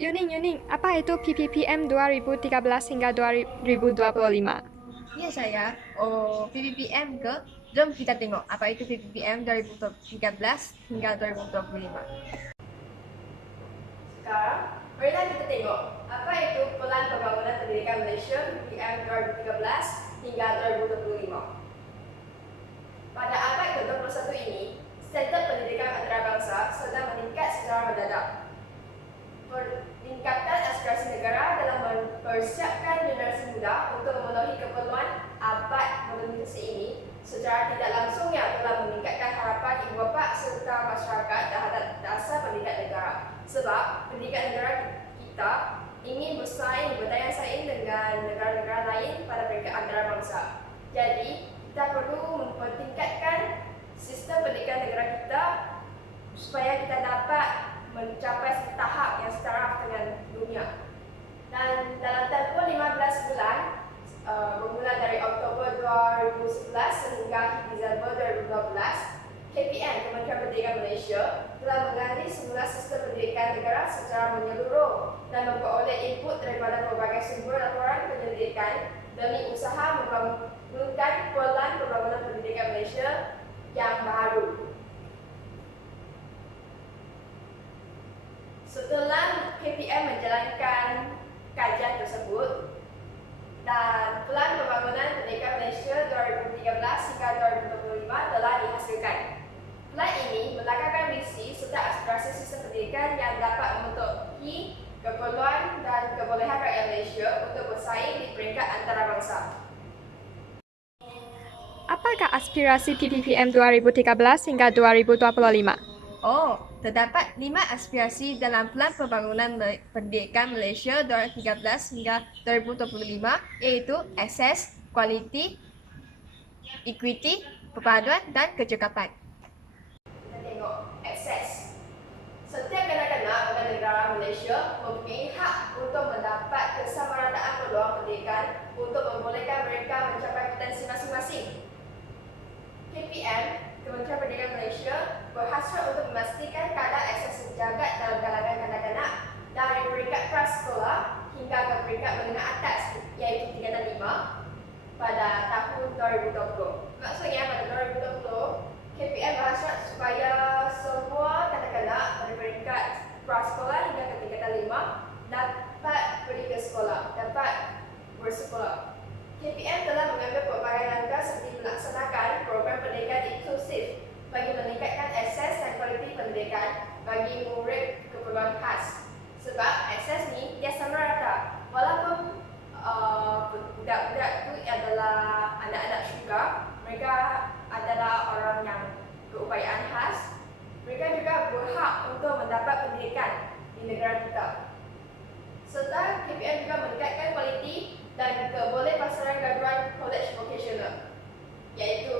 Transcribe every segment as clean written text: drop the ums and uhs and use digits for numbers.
Yuning, apa itu PPPM 2013 hingga 2025? Ya saya, PPPM ke, jom kita tengok apa itu PPPM 2013 hingga 2025. Sekarang, marilah kita tengok apa itu Pelan Pembangunan Pendidikan Malaysia PPM 2013 hingga 2025. Pada abad ke-21 ini, standard pendidikan antarabangsa sedang meningkat secara mendadak. Peningkatan aspirasi negara dalam mempersiapkan generasi muda untuk memenuhi keperluan abad modernisasi ini secara tidak langsungnya telah meningkatkan harapan ibu bapa serta masyarakat terhadap dasar pendidikan negara. Sebab pendidikan negara kita ingin bertayang saing dengan negara-negara lain pada peringkat antarabangsa. Jadi, kita perlu mempertingkatkan sistem pendidikan negara kita supaya kita dapat mencapai tahap yang setaraf dengan dunia. Dan dalam tempoh 15 bulan, bermula dari Oktober 2011 sehingga Disember 2012, KPM, Kementerian Pendidikan Malaysia, telah mengganti semula sistem pendidikan negara secara menyeluruh dan memperoleh input daripada pelbagai sumber laporan penyelidikan demi usaha membangunkan Pelan Pembangunan Pendidikan Malaysia yang baru. Setelah KPM menjalankan kajian tersebut dan Pelan Pembangunan Pendidikan Malaysia 2013 hingga 2025 telah dihasilkan. Pelan ini melangkahkan visi serta aspirasi sistem pendidikan yang dapat memenuhi keperluan dan kebolehan rakyat Malaysia untuk bersaing di peringkat antarabangsa. Apakah aspirasi PPPM 2013 hingga 2025? Terdapat 5 aspirasi dalam Pelan Pembangunan Pendidikan Malaysia 2013 hingga 2025, iaitu akses, kualiti, equity, perpaduan dan kecekapan. Kita tengok akses. Setiap kanak-kanak warga negara Malaysia mempunyai hak untuk mendapat kesamarataan peluang pendidikan untuk membolehkan mereka mencapai potensi masing-masing. KPM, Kementerian Pendidikan Malaysia, berhasrat untuk memastikan kadar akses sejagat dalam kalangan kanak-kanak dari peringkat prasekolah hingga ke peringkat menengah atas, iaitu tingkatan 5 pada tahun 2020. Maksudnya pada 2020, KPM berhasrat supaya semua kanak-kanak dari peringkat prasekolah hingga ke tingkatan 5 dapat pergi ke sekolah, dapat bersekolah. KPM telah mengambil pelbagai langkah seperti melaksanakan program pendidikan inklusif bagi meningkatkan akses dan kualiti pendidikan bagi murid keperluan khas. Sebab akses ni dia sama rata. Walaupun budak-budak itu adalah anak-anak syurga, mereka adalah orang yang berupayaan khas, mereka juga berhak untuk mendapat pendidikan di negara kita. Serta KPM juga meningkatkan kualiti dan kebolehpasaran graduan college vocational, iaitu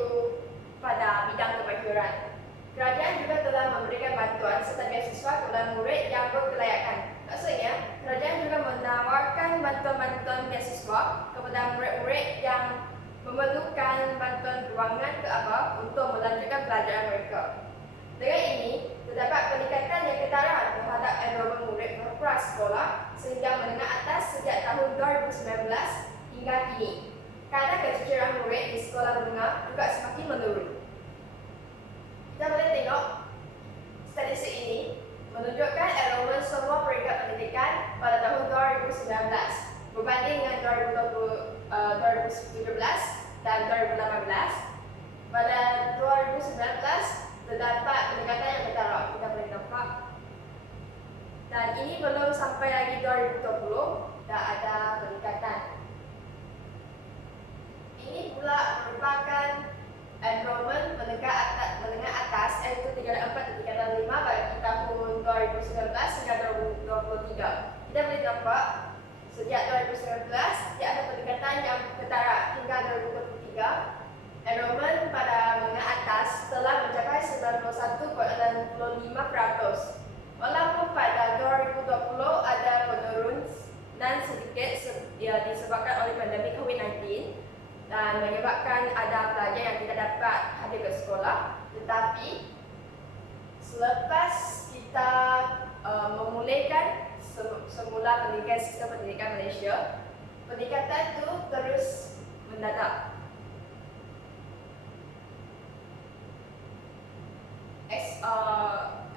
pada bidang kemakmuran. Kerajaan juga telah memberikan bantuan serta beasiswa kepada murid yang berkelayakan. Maksudnya, kerajaan juga menawarkan bantuan-bantuan beasiswa kepada murid-murid yang memerlukan bantuan kewangan ke abah untuk melanjutkan pelajaran mereka. Dengan ini, terdapat peningkatan yang ketara terhadap enrolment murid prasekolah sehingga menengah atas sejak tahun 2019 hingga kini. Kadar kececeran murid di sekolah menengah juga semakin menurun. Kita boleh tengok statistik ini menunjukkan enrolment semua peringkat pendidikan pada tahun 2019 berbanding dengan 2017 dan 2018. Pada 2019 terdapat peningkatan yang ketara, kita boleh nampak. Dan ini belum sampai lagi 2020 dah ada peningkatan. Ini pula merupakan enrolment menengah atas, iaitu tingkatan 4 dan tingkatan 5 bagi tahun 2019 hingga 2023. Kita boleh nampak sejak 2019 dia ada peningkatan yang ketara hingga 2023. Enrolment pada menengah atas telah mencapai 91,65%. Walaupun pada 2020 ada penurunan sedikit disebabkan oleh pandemik COVID-19 dan menyebabkan ada pelajar yang tidak dapat hadir ke sekolah, tetapi selepas kita memulihkan semula pendidikan sistem pendidikan Malaysia, peningkatan itu terus mendadak.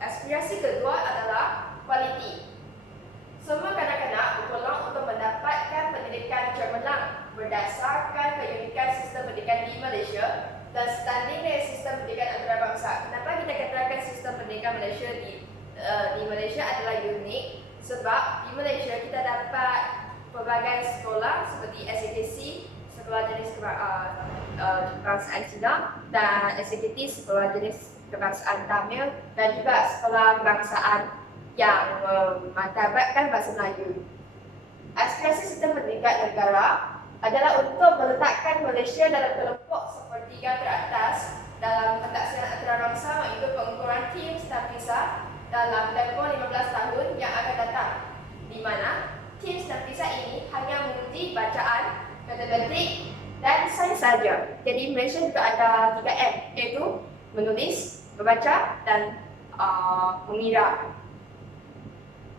Aspirasi kedua adalah kualiti. Semua kanak-kanak berpeluang untuk mendapatkan pendidikan cemerlang berdasarkan keunikan sistem pendidikan di Malaysia dan standing dari sistem pendidikan antarabangsa. Kenapa kita katakan sistem pendidikan Malaysia di Malaysia adalah unik? Sebab di Malaysia kita dapat pelbagai sekolah seperti SATC, sekolah jenis kebangsaan Cina, dan SATT, sekolah jenis kebangsaan Tamil, dan juga sekolah kebangsaan yang memanfaatkan bahasa Melayu. Aspirasi sistem pendidikan negara adalah untuk meletakkan Malaysia dalam kelompok sepertiga teratas dalam pendaksiran antarabangsa mengikut pengukuran tim terpisah dalam tempoh 15 tahun yang akan datang, di mana tim terpisah ini hanya menguji bacaan, matematik, dan sains saja. Jadi Malaysia juga ada 3M, iaitu menulis, membaca, dan mengira.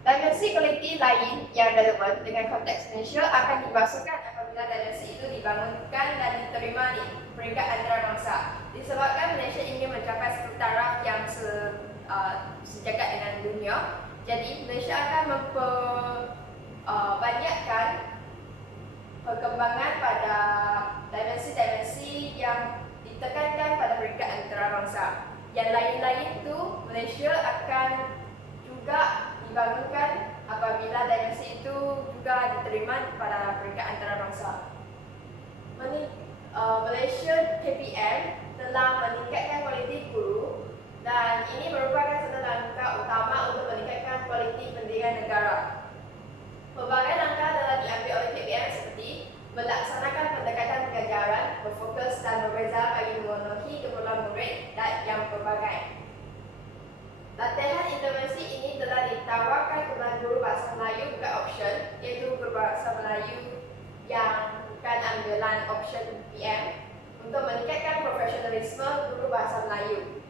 Dimensi kualiti lain yang relevan dengan konteks Malaysia akan dimasukkan apabila dimensi itu dibangunkan dan diterima di peringkat antarabangsa. Disebabkan Malaysia ingin mencapai satu taraf yang sejagat dengan dunia, jadi Malaysia akan memperbanyakkan perkembangan pada dimensi-dimensi yang ditekankan pada peringkat antarabangsa. Yang lain-lain itu Malaysia akan juga dibangunkan apabila dimensi itu juga diterima pada peringkat antarabangsa. Malaysia KPM telah meningkatkan kualiti guru dan ini merupakan satu langkah utama untuk meningkatkan kualiti pendidikan negara. Pelbagai langkah telah diambil oleh KPM seperti melaksanakan pendekatan pengajaran berfokus dan berbeza bagi memenuhi keperluan murid yang berbagai. Latihan intervensi ini telah ditawarkan kepada guru bahasa Melayu bukan option, iaitu guru bahasa Melayu yang bukan ambilan option PM untuk meningkatkan profesionalisme guru bahasa Melayu.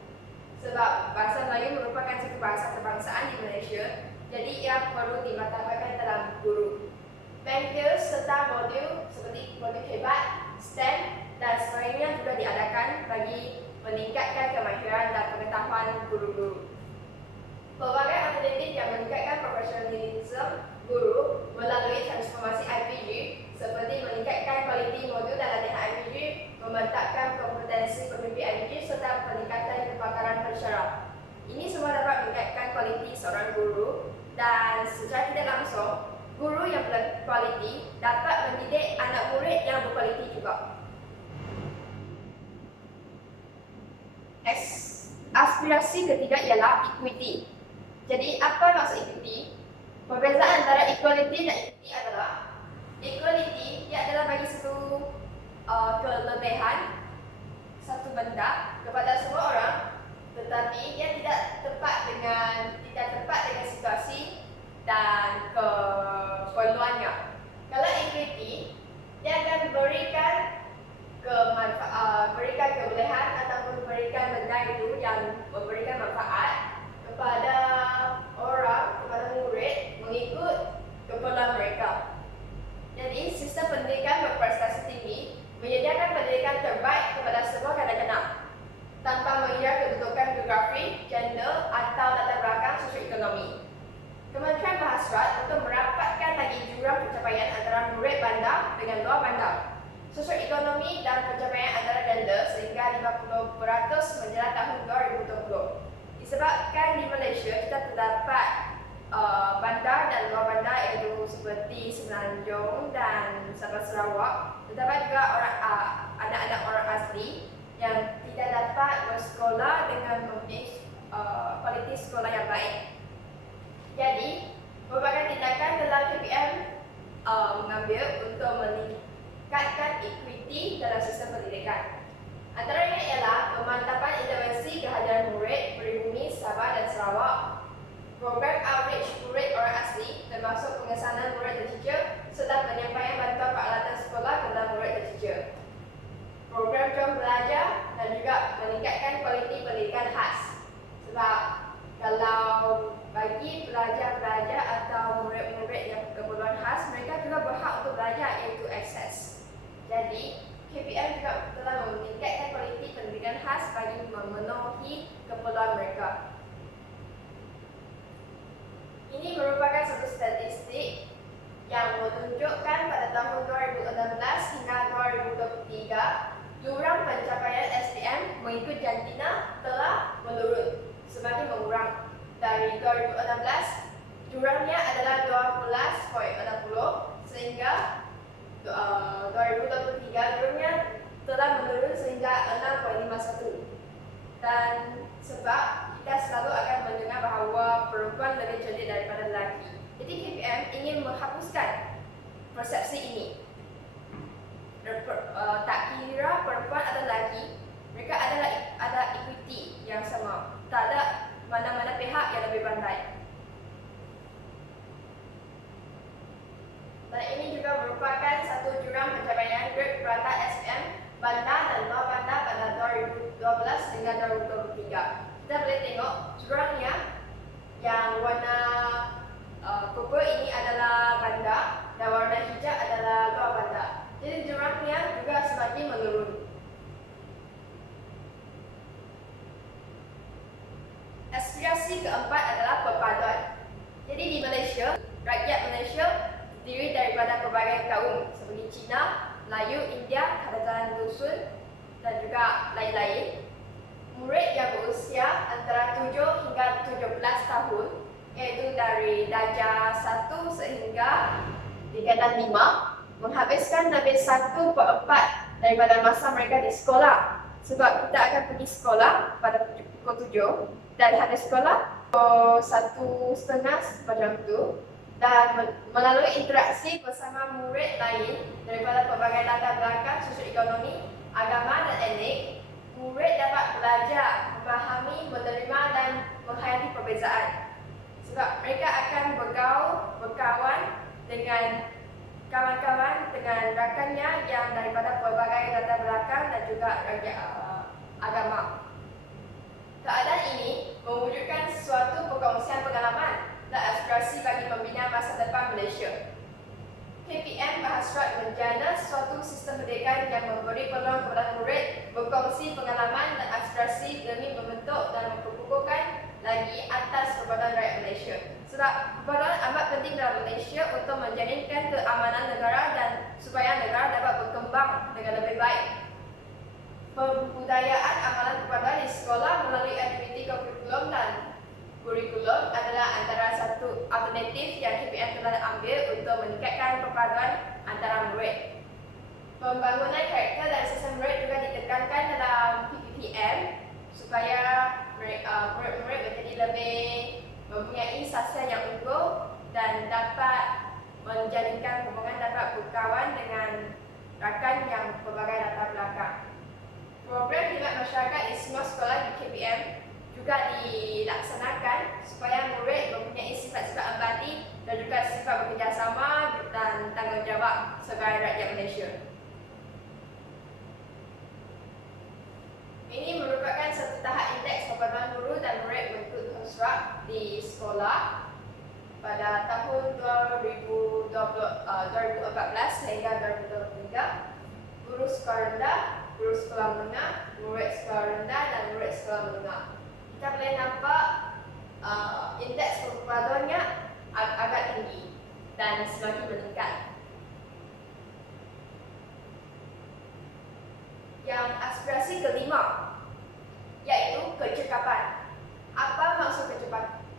Sebab bahasa Melayu merupakan satu bahasa kebangsaan di Malaysia, jadi ia perlu dimartabatkan dalam guru. Banker serta modul seperti modul hebat, STEM, dan sebagainya juga diadakan bagi meningkatkan kemahiran dan pengetahuan guru-guru. Pelbagai alternatif yang meningkatkan profesionalisme guru melalui transformasi IPG seperti meningkatkan kualiti modul dan latihan IPG, memantapkan kompetensi pemimpin IPG serta peningkatan kepakaran persyarat. Ini semua dapat meningkatkan kualiti seorang guru dan secara tidak langsung, guru yang berkualiti dapat mendidik anak murid yang berkualiti juga. Aspirasi ketiga ialah equity. Jadi apa maksud equity? Perbezaan antara equality dan equity adalah equality ia adalah bagi satu kelebihan satu benda kepada semua orang, tetapi ia tidak tepat dengan situasi dan keperluannya. Kalau equity, dia akan berikan kebolehan ataupun berikan benda itu yang memberikan manfaat kepada orang, kepada murid mengikut keperluan mereka. Jadi, sistem pendidikan berprestasi tinggi menyediakan pendidikan terbaik kepada semua kanak-kanak tanpa mengira kedudukan geografi, gender atau latar belakang sosioekonomi. Kementerian berhasrat untuk merapatkan lagi jurang pencapaian antara murid bandar dengan luar bandar, sosioekonomi dan pencapaian antara gender sehingga 50% menjelang tahun 2020. Disebabkan di Malaysia kita terdapat bandar dan luar bandar iaitu seperti Semenanjung dan Sabah Sarawak, terdapat juga anak-anak orang asli yang tidak dapat bersekolah dengan mempunyai kualiti sekolah yang baik. Jadi, berbagai tindakan telah KPM mengambil untuk meningkatkan equity dalam sistem pendidikan. Antaranya ialah pemantapan intervensi kehadiran murid pribumi Sabah dan Sarawak, program outreach murid orang asli termasuk pengesanan murid tercicir serta penyampaian bantuan peralatan sekolah kepada murid tercicir, program jom belajar dan juga meningkatkan kualiti pendidikan khas. Sebab kalau bagi pelajar-pelajar atau murid Jadi, KPM juga telah meningkatkan kualiti pendidikan khas bagi memenuhi keperluan mereka. Ini merupakan satu statistik yang menunjukkan pada tahun 2016 hingga 2023, jurang pencapaian SPM mengikut jantina telah menurun, semakin mengurang. Dari 2016, jurangnya adalah 12,60 sehingga 2023 jurangnya telah menurun sehingga 6,51. Dan sebab kita selalu akan mendengar bahawa perempuan lebih cerdik daripada lelaki. Jadi KPM ingin menghapuskan persepsi ini. Tak kira perempuan atau lelaki, mereka ada equity yang sama. Tak ada mana-mana pihak yang lebih pandai. Dan ini juga merupakan satu jurang pencapaian grade purata SPM bandar dan luar bandar pada 2012 hingga 2023. Kita boleh tengok jurangnya yang warna purple ini adalah bandar dan warna hijau adalah luar bandar. Jadi jurangnya juga semakin menurun. Aspirasi keempat adalah perpaduan. Jadi di Malaysia, rakyat Malaysia terdiri daripada pelbagai kaum seperti Cina, Melayu, India, Kedatangan Dusun dan juga lain-lain. Murid yang berusia antara 7 hingga 17 tahun, iaitu dari darjah 1 sehingga tingkatan 5, menghabiskan lebih 1/4 daripada masa mereka di sekolah. Sebab kita akan pergi sekolah pada pukul 7 dan habis sekolah pukul 1:30 macam tu. Dan melalui interaksi bersama murid lain daripada pelbagai latar belakang sosioekonomi, agama dan etnik, murid dapat belajar, memahami, menerima dan menghayati perbezaan. Sebab mereka akan berkawan dengan kawan-kawan dengan rakannya yang daripada pelbagai latar belakang dan juga agama. Keadaan ini mewujudkan suatu perkongsian pengalaman dan aspirasi bagi membina masa depan Malaysia. KPM berhasrat menjana suatu sistem pendidikan yang memberi peluang kepada murid berkongsi pengalaman dan aspirasi demi membentuk dan memperkukuhkan lagi atas perbuatan rakyat Malaysia. Sebab perbuatan amat penting dalam Malaysia untuk menjalinkan keamanan negara dan supaya negara dapat berkembang dengan lebih baik. Pembudayaan amalan perpaduan di sekolah melalui aktiviti kurikulum dan kurikulum adalah antara satu alternatif yang KPM telah ambil untuk meningkatkan perpaduan antara murid. Pembangunan karakter dan sistem murid juga ditekankan dalam PPPM supaya murid-murid menjadi lebih mempunyai sasar yang unggul dan dapat menjalinkan hubungan, dapat berkawan dengan rakan yang pelbagai latar belakang. Program khidmat masyarakat di semua sekolah di KPM juga dilaksanakan supaya murid mempunyai sifat-sifat empati dan juga sifat bekerjasama dan tanggungjawab sebagai rakyat Malaysia. Ini merupakan satu tahap indeks perpaduan guru dan murid mengikut konstruk di sekolah pada tahun 2014 hingga 2023. Guru sekolah rendah, guru sekolah menengah, murid sekolah rendah dan murid sekolah menengah. Kita boleh nampak indeks perpaduannya agak tinggi dan semakin meningkat. Yang aspirasi kelima iaitu kecekapan. Apa maksud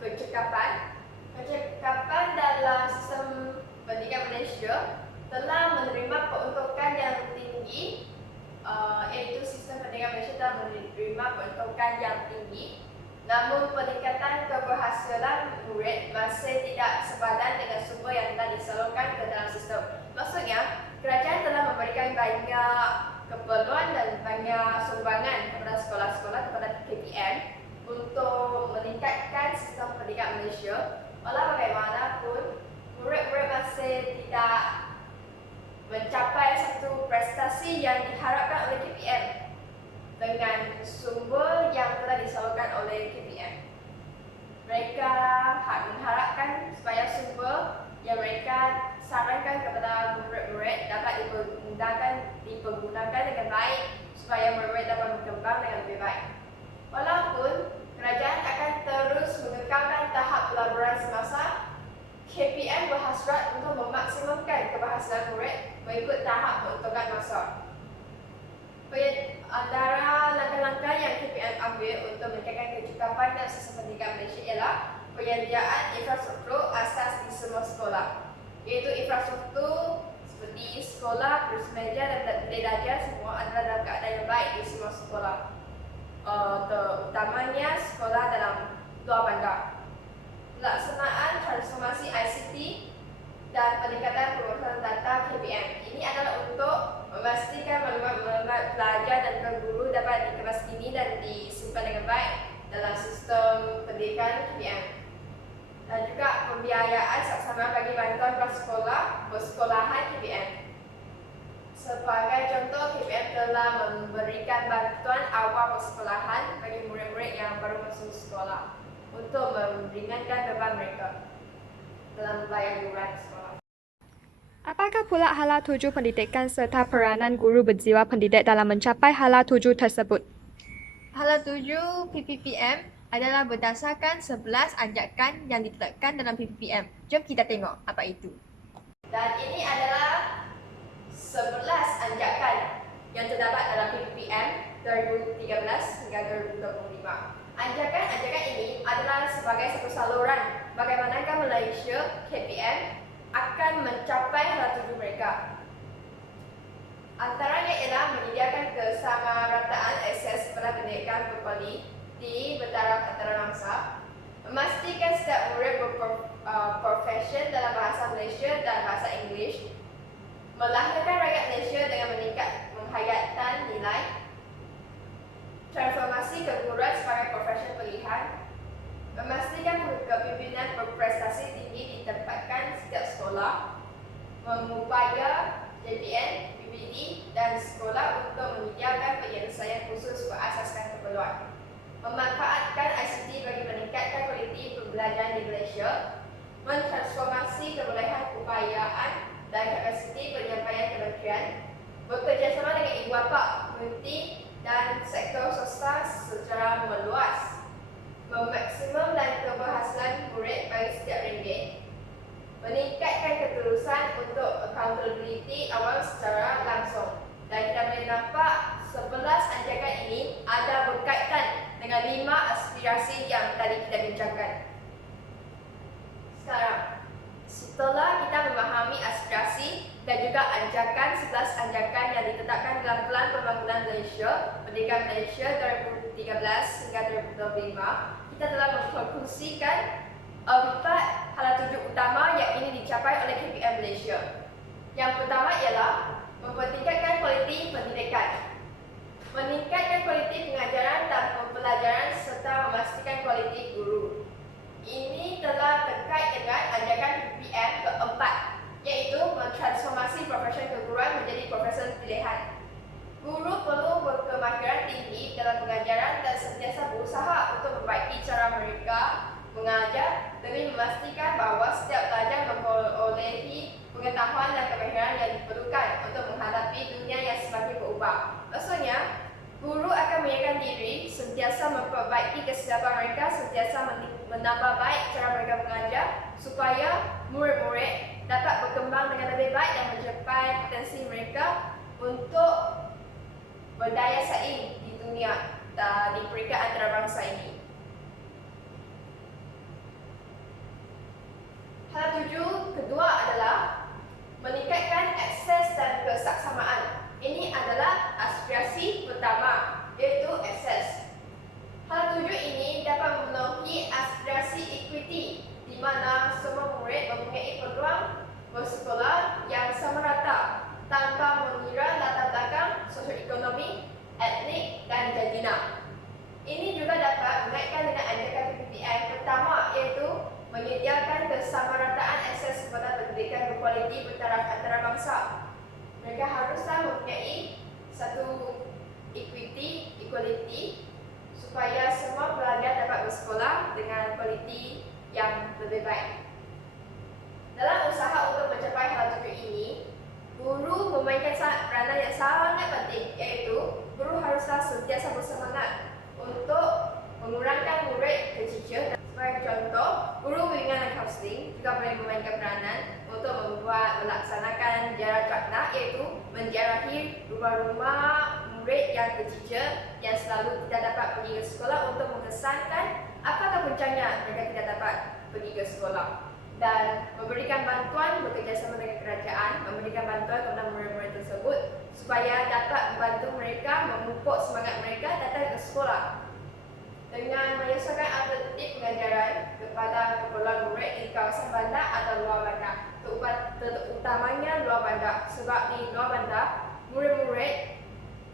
kecekapan? Kecekapan dalam sistem pendidikan Malaysia telah menerima peruntukan yang tinggi, iaitu sistem pendidikan Malaysia telah menerima peruntukan yang tinggi. Namun peningkatan keberhasilan murid masih tidak sepadan dengan sumber yang telah disalurkan ke dalam sistem. Maksudnya, kerajaan telah memberikan banyak keperluan dan banyak sumbangan kepada sekolah-sekolah, kepada KPM untuk meningkatkan sistem pendidikan Malaysia. Walau bagaimanapun, murid-murid masih tidak mencapai satu prestasi yang diharapkan oleh KPM dengan sumber yang telah disalurkan oleh KPM. Mereka mengharapkan supaya sumber yang mereka sarankan kepada murid-murid dapat dipergunakan dengan baik supaya murid-murid dapat berkembang dengan lebih baik. Walaupun kerajaan akan terus mengekalkan tahap pelaburan semasa, KPM berhasrat untuk memaksimumkan keberhasilan murid mengikut tahap peruntukan masa. Antara langkah-langkah yang KPM ambil untuk meningkatkan kecukupan dalam sistem pendidikan Malaysia ialah penyediaan infrastruktur asas di semua sekolah, iaitu infrastruktur seperti sekolah, kursi meja dan bilik belajar semua adalah dalam keadaan yang baik di semua sekolah, terutamanya sekolah dalam luar bandar. Pelaksanaan transformasi ICT dan peningkatan pengurusan data KPM. Ini adalah untuk memastikan maklumat pelajar dan guru dapat dikemaskini dan disimpan dengan baik dalam sistem pendidikan KPM. Dan juga pembiayaan saksama bagi bantuan prasekolah persekolahan KPM. Sebagai contoh, KPM telah memberikan bantuan awal persekolahan bagi murid-murid yang baru masuk sekolah untuk meringankan beban mereka dalam membayar yuran sekolah. Apakah pula hala tuju pendidikan serta peranan guru berjiwa pendidik dalam mencapai hala tuju tersebut? Hala 7 PPPM adalah berdasarkan 11 anjakan yang ditetapkan dalam PPPM. Jom kita tengok apa itu. Dan ini adalah 11 anjakan yang terdapat dalam PPPM 2013 hingga 2025. Anjakan-anjakan ini adalah sebagai satu saluran bagaimanakah Malaysia KPM akan mencapai hala tuju mereka. Antaranya ialah menyediakan kesamarataan akses kepada pendidikan berkualiti bertaraf antarabangsa, memastikan setiap murid berprofesi dalam bahasa Malaysia dan bahasa Inggeris, melahirkan rakyat Malaysia dengan menghayatkan nilai, transformasi keguruan sebagai profesi pilihan, memastikan kepimpinan berprestasi tinggi ditempatkan setiap sekolah, mengupaya JPN, PBD dan sekolah untuk menyediakan penyelesaian khusus berasaskan keperluan, memanfaatkan ICT bagi meningkatkan kualiti pembelajaran di Malaysia, mentransformasi kebolehan keupayaan dan kapasiti penyampaian kementerian, bekerjasama dengan ibu bapa, komuniti dan sektor swasta secara meluas, memaksimumkan keberhasilan murid bagi setiap ringgit, meningkatkan ketulusan untuk accountability awal secara langsung. Dan kita boleh nampak 11 anjakan ini ada berkaitan dengan 5 aspirasi yang tadi kita bincangkan. Sekarang, setelah kita memahami aspirasi dan juga anjakan 11 anjakan yang ditetapkan dalam Pelan Pembangunan Malaysia, Pendidikan Malaysia 2013 hingga 2025, kita telah mengkonklusikan 4 hala tuju utama yang ingin dicapai oleh KPM Malaysia. Yang pertama ialah mempertingkatkan kualiti pendidikan, meningkatkan kualiti pengajaran dan pembelajaran serta memastikan kualiti guru. Ini telah terkait dengan anjakan PPM keempat, iaitu mentransformasi profesi keguruan menjadi profesi pilihan. Guru perlu berkemahiran tinggi dalam pengajaran dan sentiasa berusaha untuk memperbaiki cara mereka mengajar demi memastikan bahawa setiap pelajar memperolehi pengetahuan dan kemahiran yang diperlukan untuk menghadapi dunia yang semakin berubah. Maksudnya, guru akan menyiapkan diri sentiasa memperbaiki kesiapan mereka, sentiasa menambah baik cara mereka mengajar supaya murid-murid dapat berkembang dengan lebih baik dan mencapai potensi mereka untuk berdaya saing di dunia di peringkat antarabangsa ini. Hal tuju kedua adalah meningkatkan akses dan kesaksamaan. Ini adalah aspirasi pertama, iaitu akses. Hal tuju ini dapat memenuhi aspirasi equity di mana semua murid mempunyai peluang bersekolah yang sama rata tanpa mengira latar belakang sosioekonomi, etnik dan jantina. Ini juga dapat mengaitkan dengan anjakan PPPM pertama, iaitu menyediakan kesamarataan akses kepada pendidikan berkualiti bertaraf antarabangsa. Mereka haruslah mempunyai satu equality supaya semua pelajar dapat bersekolah dengan kualiti yang lebih baik. Dalam usaha untuk mencapai hal tujuan ini, guru memainkan peranan yang sangat penting, iaitu guru haruslah sentiasa bersemangat untuk mengurangkan murid kecil. Sebagai contoh, guru bimbingan dan kaunseling juga boleh memainkan peranan untuk melaksanakan ziarah cakna, iaitu menziarahi rumah-rumah murid yang kecil yang selalu tidak dapat pergi ke sekolah untuk mengesankan apakah puncanya mereka tidak dapat pergi ke sekolah, dan memberikan bantuan bekerjasama dengan kerajaan, memberikan bantuan kepada murid-murid tersebut supaya dapat membantu mereka memupuk semangat mereka datang ke sekolah. Dengan menyusun alternatif pengajaran kepada kumpulan murid di kawasan bandar atau luar bandar, terutamanya luar bandar, sebab di luar bandar murid-murid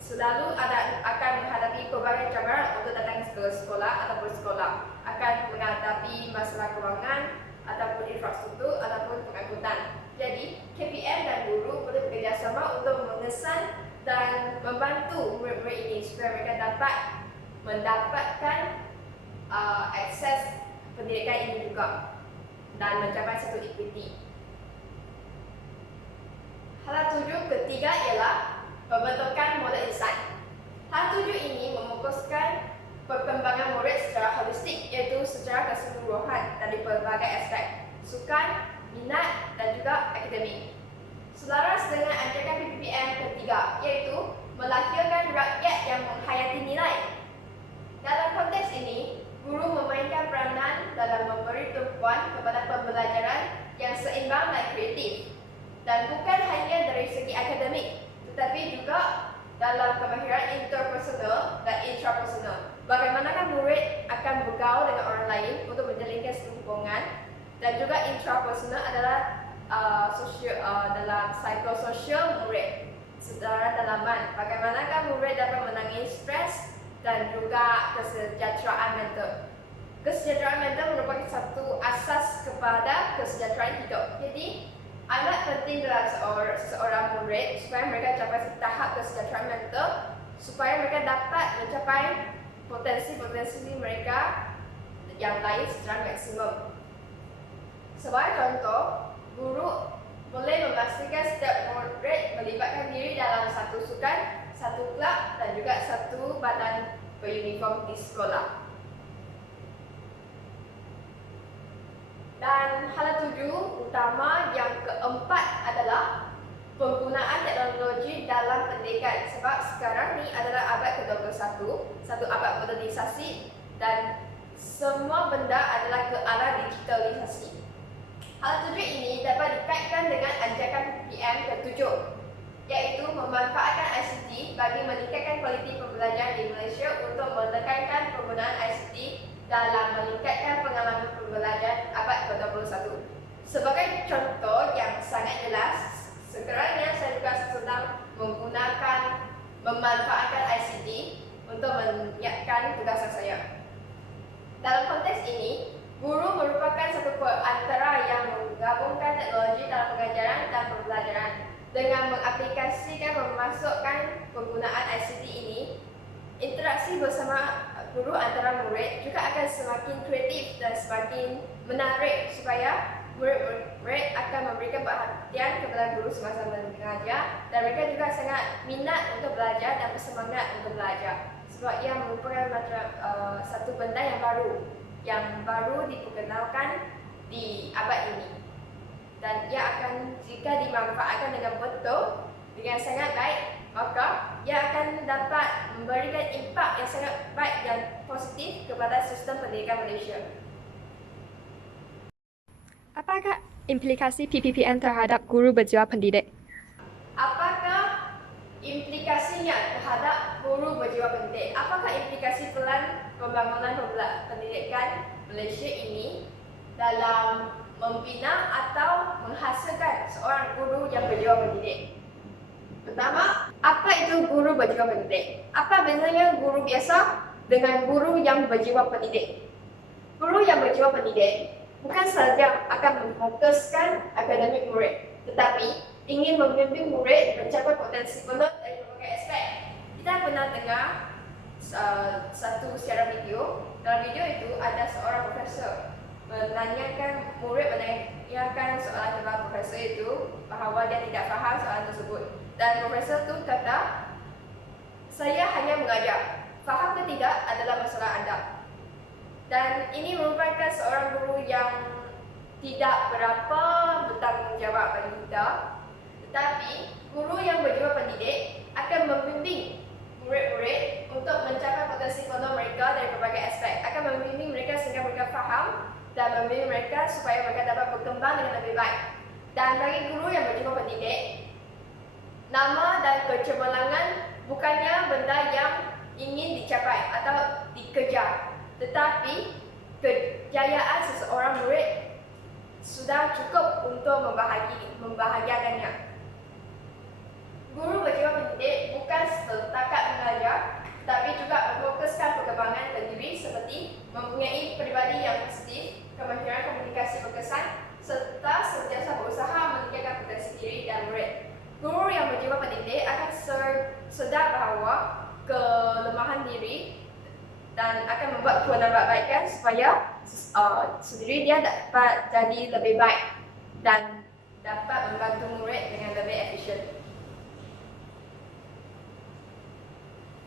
selalu akan menghadapi pelbagai cabaran untuk datang ke sekolah atau bersekolah, akan menghadapi masalah kewangan ataupun infrastruktur ataupun pengangkutan. Jadi, KPM dan guru boleh bekerjasama untuk mengesan dan membantu murid-murid ini supaya mereka dapat mendapatkan akses pendidikan ini juga dan mencapai satu equity. Hal tujuh ketiga ialah pembentukan model insan. Hal tujuh ini memfokuskan perkembangan murid secara holistik, iaitu secara keseluruhan dari pelbagai aspek, sukan, minat dan juga akademik. Selaras dengan anjakan PPPM ketiga, iaitu melahirkan rakyat yang menghayati nilai. Dalam konteks ini, guru memainkan peranan dalam memberi tumpuan kepada pembelajaran yang seimbang dan kreatif, dan bukan hanya dari segi akademik, tetapi juga dalam kemahiran interpersonal dan intrapersonal. Bagaimanakah murid akan bergaul dengan orang lain untuk menjalinkan hubungan, dan juga intrapersonal adalah dalam psikososial murid secara dalaman. Bagaimanakah murid dapat menangani stres dan juga kesejahteraan mental. Kesejahteraan mental merupakan satu asas kepada kesejahteraan hidup. Jadi, amat penting dalam seorang murid supaya mereka capai tahap kesejahteraan mental, supaya mereka dapat mencapai potensi-potensi mereka yang lain secara maksimum. Sebagai contoh, guru boleh memastikan setiap murid melibatkan diri dalam satu sukan, satu kelab dan juga satu badan beruniform di sekolah. Dan hal tujuh utama yang keempat adalah penggunaan teknologi dalam pendidikan, sebab sekarang ni adalah abad ke-21, satu abad modernisasi dan semua benda adalah ke arah digitalisasi. Hal tujuh ini dapat dikaitkan dengan anjakan PPM ke-7, iaitu memanfaatkan ICT bagi meningkatkan kualiti pembelajaran di Malaysia untuk menekankan penggunaan ICT dalam meningkatkan pengalaman pembelajaran abad ke-21. Sebagai contoh yang sangat jelas, sekarang saya juga sedang memanfaatkan ICT untuk menyiapkan tugasan saya. Dalam konteks ini, guru merupakan satu perantara yang menggabungkan teknologi dalam pengajaran dan pembelajaran. Dengan mengaplikasikan memasukkan penggunaan ICT ini, interaksi bersama guru antara murid juga akan semakin kreatif dan semakin menarik, supaya murid-murid akan memberikan perhatian kepada guru semasa mengajar, dan mereka juga sangat minat untuk belajar dan bersemangat untuk belajar, sebab ia merupakan satu benda yang baru diperkenalkan di abad ini, dan ia akan, jika dimanfaatkan dengan betul, dengan sangat baik, maka ia akan dapat memberikan impak yang sangat baik dan positif kepada sistem pendidikan Malaysia. Apakah implikasi PPPN terhadap guru berjiwa pendidik? Apakah implikasinya terhadap guru berjiwa pendidik? Apakah implikasi pelan pembangunan pendidikan Malaysia ini dalam membina atau menghasilkan seorang guru yang berjiwa pendidik? Pertama, apa itu guru berjiwa pendidik? Apa bedanya guru biasa dengan guru yang berjiwa pendidik? Guru yang berjiwa pendidik bukan sahaja akan memfokuskan akademik murid, tetapi ingin membimbing murid mencapai potensi penuh dari berbagai aspek. Kita pernah dengar satu siaran video. Dalam video itu ada seorang profesor menanyakan murid mendengarkan soalan kepada profesor itu bahawa dia tidak faham soalan tersebut. Dan profesor itu kata, saya hanya mengajar. Faham ke tidak adalah masalah anda. Dan ini merupakan seorang guru yang tidak berapa bertanggungjawab bagi kita. Tetapi, guru yang berjiwa pendidik akan membimbing murid-murid untuk mencapai potensi penuh mereka dari berbagai aspek. Akan membimbing mereka sehingga mereka faham dan membimbing mereka supaya mereka dapat berkembang dengan lebih baik. Dan bagi guru yang berjiwa pendidik, nama dan kecemerlangan bukannya benda yang ingin dicapai atau dikejar, tetapi kejayaan seseorang murid sudah cukup untuk membahagiakannya. Guru berjiwa pendidik bukan setakat mengajar, tapi juga memfokuskan perkembangan pendiri seperti mempunyai peribadi yang positif, kemahiran komunikasi berkesan, serta sentiasa berusaha meningkatkan potensi diri dan murid. Guru yang berjiwa pendidik akan sedar bahawa kelemahan diri dan akan membuat penambahbaikan supaya sendiri dia dapat jadi lebih baik dan dapat membantu murid dengan lebih efisien.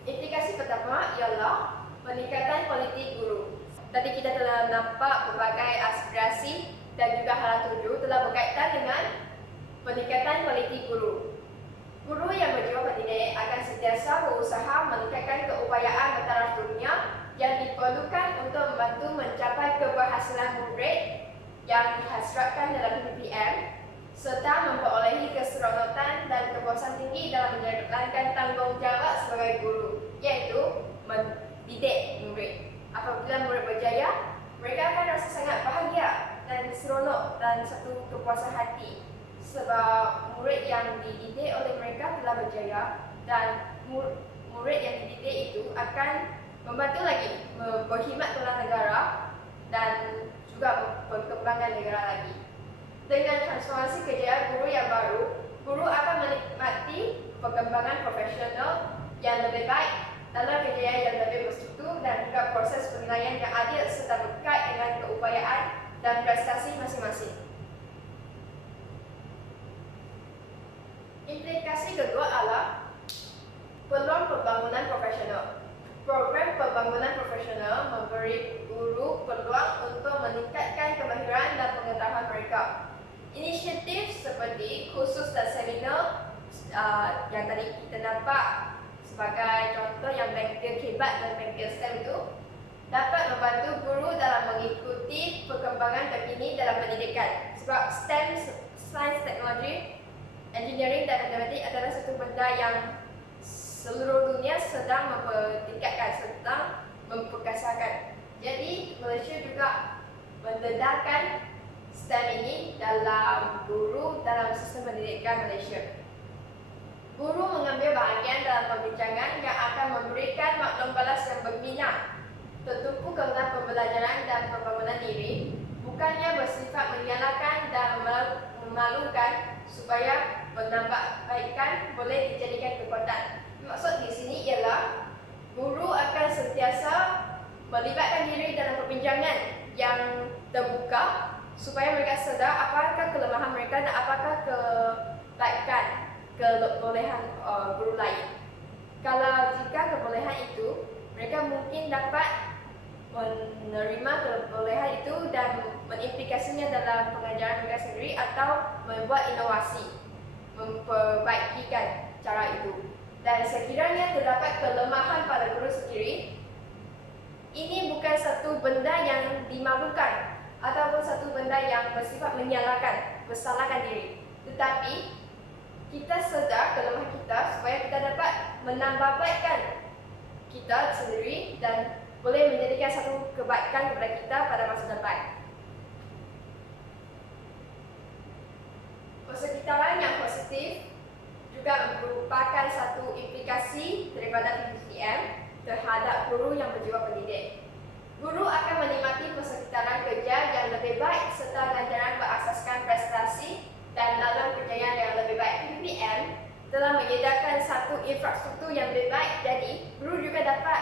Implikasi pertama ialah peningkatan kualiti guru. Tadi kita telah nampak berbagai aspirasi dan juga hala tuju telah berkaitan dengan peningkatan kualiti guru. Guru yang berjiwa pendidik akan sentiasa berusaha meningkatkan keupayaan bertaraf dunia yang diperlukan untuk membantu mencapai keberhasilan murid yang dihasratkan dalam PPM serta memperolehi keseronokan dan kepuasan tinggi dalam menjalankan tanggungjawab sebagai guru, iaitu mendidik murid. Apabila murid berjaya, mereka akan rasa sangat bahagia dan seronok dan satu kepuasan hati sebab murid yang dididik oleh mereka telah berjaya dan murid yang dididik itu akan membantu lagi berkhidmat kepada negara dan juga perkembangan negara lagi. Dengan transformasi kejayaan guru yang baru, guru akan menikmati perkembangan profesional yang lebih baik dalam kejayaan yang lebih berstruktur dan juga proses penilaian yang adil serta berkait dengan keupayaan dan prestasi masing-masing. Implikasi kedua adalah peluang pembangunan profesional. Program pembangunan profesional memberi guru peluang untuk meningkatkan kemahiran dan pengetahuan mereka. Inisiatif seperti kursus dan seminar yang tadi kita nampak sebagai contoh yang bengkel hebat dan bengkel STEM itu dapat membantu guru dalam mengikuti perkembangan terkini dalam pendidikan. Sebab STEM, Sains, Teknologi, Engineering dan Matematik adalah satu benda yang seluruh dunia sedang mempertingkatkan, sedang memperkasakan. Jadi Malaysia juga mendedarkan STEM ini dalam guru dalam sistem pendidikan Malaysia. Guru mengambil bahagian dalam perbincangan yang akan memberikan maklum balas yang berminat, tertumpu kepada pembelajaran dan pembangunan diri, bukannya bersifat menyalahkan dan memalukan supaya penambahbaikan boleh dijadikan kekuatan. Maksud di sini ialah guru akan sentiasa melibatkan diri dalam perbincangan yang terbuka supaya mereka sedar apakah kelemahan mereka dan apakah kebaikan, kebolehan guru lain. Kalau jika kebolehan itu, mereka mungkin dapat menerima kebolehan itu dan mengimplikasinya dalam pengajaran mereka sendiri atau membuat inovasi, memperbaikikan cara itu. Dan sekiranya terdapat kelemahan pada guru sendiri, ini bukan satu benda yang dimalukan ataupun satu benda yang bersifat menyalahkan, bersalahkan diri. Tetapi kita sedar kelemahan kita supaya kita dapat menambahbaikan kita sendiri dan boleh menjadikan satu kebaikan kepada kita pada masa depan. Persekitaran yang positif juga merupakan satu implikasi daripada PPM terhadap guru yang berjiwa pendidik. Guru akan menikmati persekitaran kerja yang lebih baik serta ganjaran berasaskan prestasi dan dalam kejayaan yang lebih baik. PPM telah menyediakan satu infrastruktur yang lebih baik, jadi guru juga dapat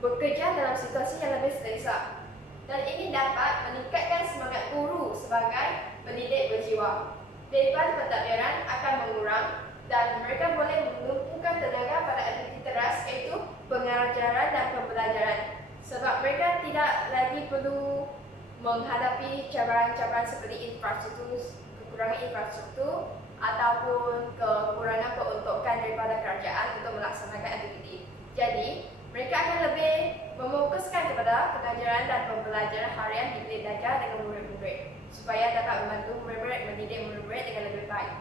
bekerja dalam situasi yang lebih selesa. Dan ini dapat meningkatkan semangat guru sebagai pendidik berjiwa. Beban pentadbiran akan mengurang dan mereka boleh menumpukan tenaga pada aktiviti teras iaitu pengajaran dan pembelajaran. Sebab mereka tidak lagi perlu menghadapi cabaran-cabaran seperti kekurangan infrastruktur ataupun kekurangan peruntukan daripada kerajaan untuk melaksanakan aktiviti. Jadi, mereka akan lebih mefokuskan kepada pengajaran dan pembelajaran harian di bilik belajar dengan murid-murid supaya dapat membantu murid-murid mendidik murid-murid dengan lebih baik.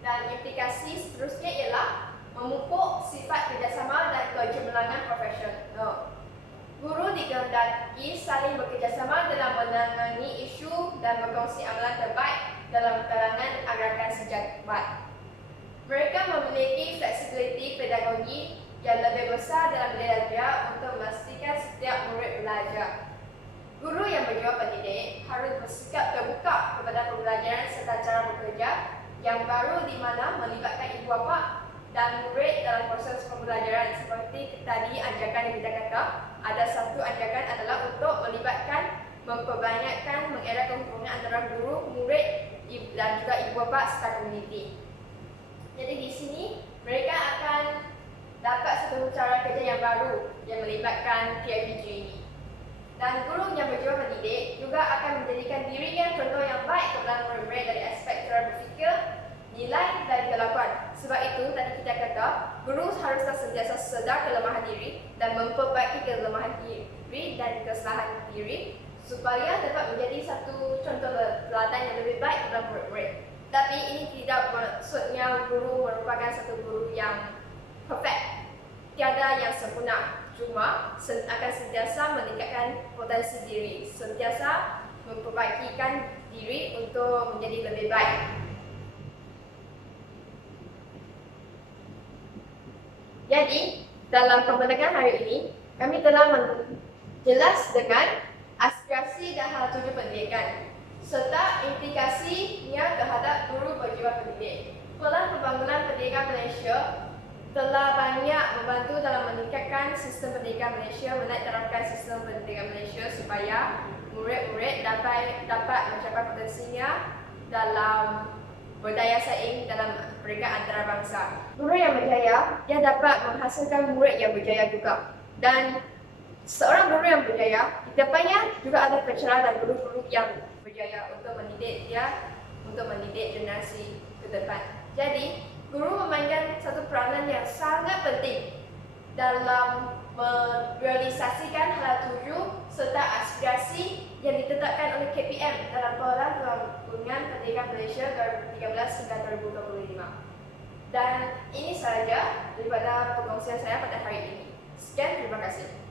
Dan implikasi seterusnya ialah memupuk sifat kerjasama dan kecemerlangan profesional. Guru dikehendaki saling bekerjasama dalam menangani isu dan berkongsi amalan terbaik dalam kalangan agarakan sejabat. Mereka memiliki fleksibiliti pedagogi yang lebih besar dalam belajar untuk memastikan setiap murid belajar. Guru yang berjiwa pendidik harus bersikap terbuka kepada pembelajaran serta cara bekerja yang baru di mana melibatkan ibu bapa dan murid dalam proses pembelajaran. Seperti tadi ajakan yang kita kata, ada satu ajakan adalah untuk melibatkan, memperbanyakkan, mengeratkan hubungan antara guru, murid dan juga ibu bapa serta komuniti. Jadi di sini mereka akan dapat satu cara kerja yang baru yang melibatkan PIPG ini. Dan guru yang berjiwa pendidik juga akan menjadikan dirinya contoh yang baik kepada murid-murid dari aspek cara berfikir, nilai dan kelakuan. Sebab itu tadi kita kata, guru haruslah sentiasa sedar kelemahan diri dan memperbaiki kelemahan diri dan kesalahan diri supaya dapat menjadi satu contoh teladan yang lebih baik kepada murid-murid. Tapi ini tidak maksudnya guru merupakan satu guru yang perfect, tiada yang sempurna. Cuma akan sentiasa meningkatkan potensi diri, sentiasa memperbaikikan diri untuk menjadi lebih baik. Jadi, dalam pembentangan hari ini, kami telah menjelas dengan aspirasi dan hal tuju pendidikan serta implikasinya terhadap guru berjiwa pendidik. Pelan Pembangunan Pendidikan Malaysia telah banyak membantu dalam meningkatkan sistem pendidikan Malaysia, menaik tarafkan sistem pendidikan Malaysia supaya murid-murid dapat mencapai potensinya dalam berdaya saing dalam peringkat antarabangsa. Guru yang berjaya, dia dapat menghasilkan murid yang berjaya juga. Dan seorang guru yang berjaya, di depannya juga ada pencerah dan guru-guru yang berjaya untuk mendidik generasi ke depan. Jadi, guru memainkan satu peranan yang sangat penting dalam merealisasikan hal tuju serta aspirasi yang ditetapkan oleh KPM dalam Pelan Pembangunan Pendidikan Malaysia 2013 hingga 2025. Dan ini sahaja daripada perkongsian saya pada hari ini. Sekian, terima kasih.